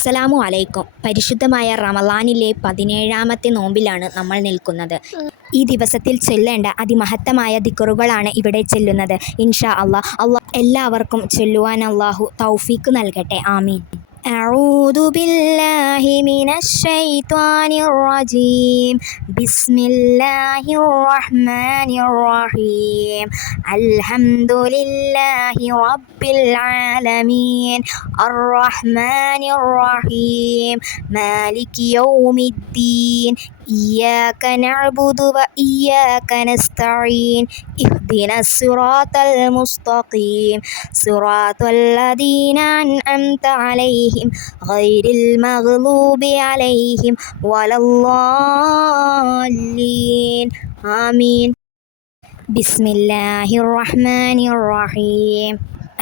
അസ്സലാമു അലൈക്കും. പരിശുദ്ധമായ റമളാനിലെ 17ാമത്തെ നോമ്പിലാണ് നമ്മൾ നിൽക്കുന്നത്. ഈ ദിവസത്തിൽ ചൊല്ലേണ്ട അതിമഹത്തമായ ദിക്റുകളാണ് ഇവിടെ ചൊല്ലുന്നത്. ഇൻഷാ അള്ളാഹ് എല്ലാവർക്കും ചൊല്ലുവാൻ അള്ളാഹു തൗഫീക്ക് നൽകട്ടെ. ആമീൻ. أعوذ بالله من الشيطان الرجيم. بسم الله الرحمن الرحيم. الحمد لله رب العالمين الرحمن الرحيم مالك يوم الدين إياك نعبد وإياك نستعين اهدنا الصراط المستقيم صراط الذين أنعمت عليهم غير المغضوب عليهم ولا الضالين آمين. بسم الله الرحمن الرحيم.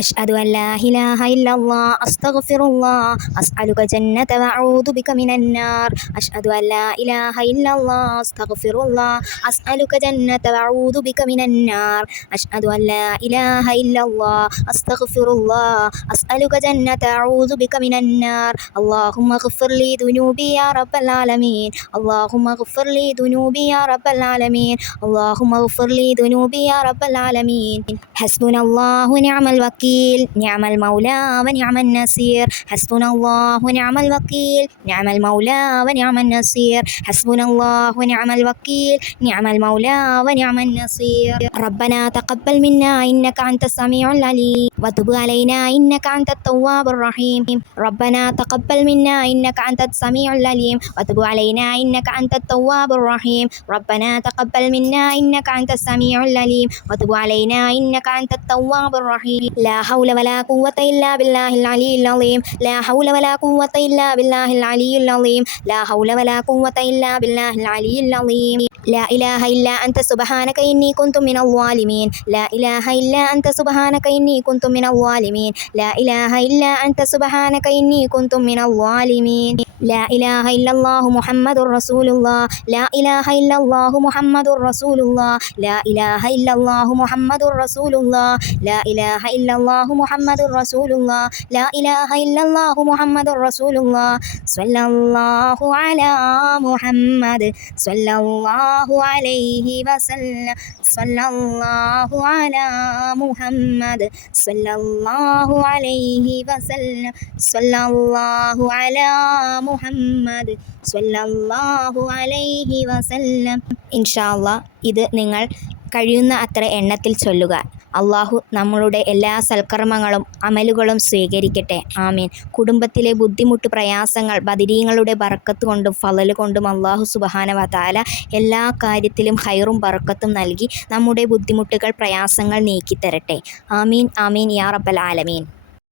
أشهد أن لا إله إلا الله أستغفر الله أسألك جنة وأعوذ بك من النار. أشهد أن لا إله إلا الله أستغفر الله أسألك جنة وأعوذ بك من النار. أشهد أن لا إله إلا الله أستغفر الله أسألك جنة أعوذ بك من النار. اللهم اغفر لي ذنوبي يا رب العالمين. اللهم اغفر لي ذنوبي يا رب العالمين. اللهم اغفر لي ذنوبي يا رب العالمين. حسبنا الله ونعم الوكيل نعم المولى ونعم النصير. حسبنا الله ونعم الوكيل نعم المولى ونعم النصير. حسبنا الله ونعم الوكيل نعم المولى ونعم النصير. ربنا تقبل منا إنك أنت السميع العليم وتب علينا إنك أنت التواب الرحيم. ربنا تقبل منا إنك أنت السميع العليم وتب علينا إنك أنت التواب الرحيم. ربنا تقبل منا إنك أنت السميع العليم وتب علينا إنك أنت التواب الرحيم. لا حول ولا قوة إلا بالله العلي العظيم. لا حول ولا قوة إلا بالله العلي العظيم. لا حول ولا قوة إلا بالله العلي العظيم. لا إله إلا أنت سبحانك إني كنت من الظالمين. لا إله إلا أنت سبحانك إني كنت من الظالمين. لا إله إلا أنت سبحانك إني كنت من الظالمين. لا إله إلا الله محمد رسول الله. لا إله إلا الله محمد رسول الله. لا إله إلا الله محمد رسول الله. لا إله إلا الله محمد رسول الله. لا إله إلا الله محمد رسول الله. صلى الله على محمد صلى الله عليه وسلم. صلى الله على محمد صلى الله عليه وسلم. صلى الله على മുഹമ്മദ് സ്വല്ലല്ലാഹു അലൈഹി വസല്ലം. ഇൻഷാ അല്ലാഹ് ഇത് നിങ്ങൾ കഴിയുന്ന അത്ര എണ്ണത്തിൽ ചൊല്ലുക. അള്ളാഹു നമ്മളുടെ എല്ലാ സൽക്കർമ്മങ്ങളും അമലുകളും സ്വീകരിക്കട്ടെ. ആമീൻ. കുടുംബത്തിലെ ബുദ്ധിമുട്ട് പ്രയാസങ്ങൾ ബദരീങ്ങളുടെ ബർക്കത്ത് കൊണ്ടും ഫളല് കൊണ്ടും അള്ളാഹു സുബ്ഹാനഹു വ തആല എല്ലാ കാര്യത്തിലും ഖൈറും ബർക്കത്തും നൽകി നമ്മുടെ ബുദ്ധിമുട്ടുകൾ പ്രയാസങ്ങൾ നീക്കിത്തരട്ടെ. ആമീൻ ആമീൻ യാ റബ്ബൽ ആലമീൻ.